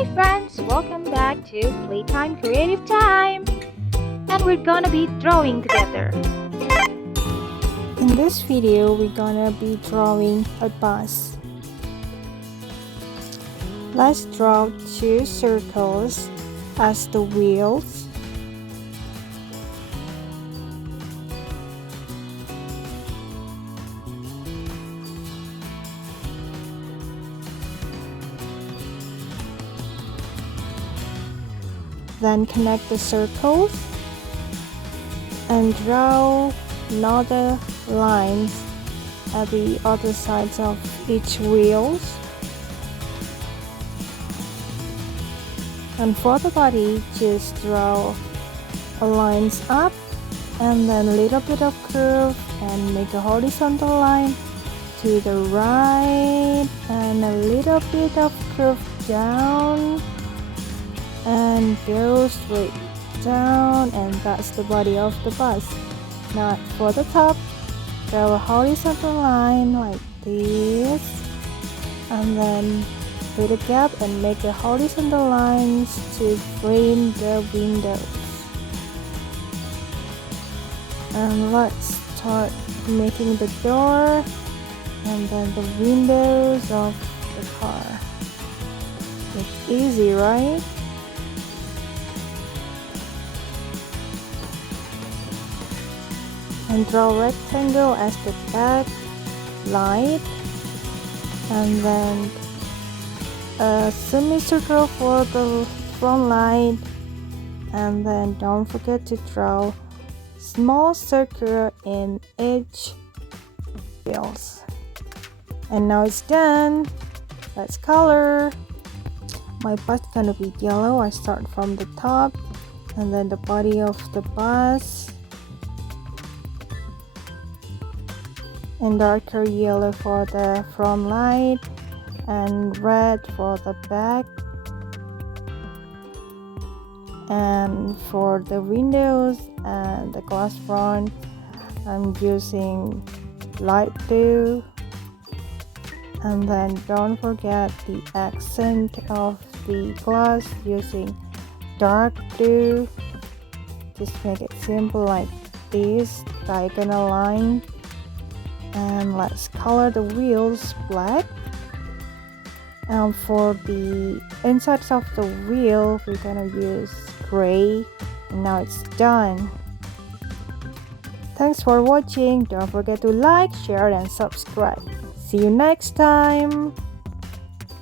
Hi friends, welcome back to Playtime Creative Time, and we're gonna be drawing together. In this video, we're gonna be drawing a bus. Let's draw two circles as the wheels. Then connect the circles and draw another lines at the other sides of each wheels. And for the body, just draw a lines up and then a little bit of curve and make a horizontal line to the right and a little bit of curve down and go straight down, and that's the body of the bus. Now for the top, draw a horizontal line like this and then put a gap and make a horizontal lines to frame the windows. And let's start making the door and then the windows of the car. It's easy, right? And draw a rectangle as the back light, and then a semicircle for the front light, and then don't forget to draw small circle in each wheels. And now it's done. Let's color. My bus gonna be yellow. I start from the top and then the body of the bus, and darker yellow for the front light and red for the back. And for the windows and the glass front, I'm using light blue. And then don't forget the accent of the glass using dark blue. Just make it simple like this diagonal line. And let's color the wheels black. And for the insides of the wheel, we're gonna use gray. And now it's done. Thanks for watching. Don't forget to like, share, and subscribe. See you next time.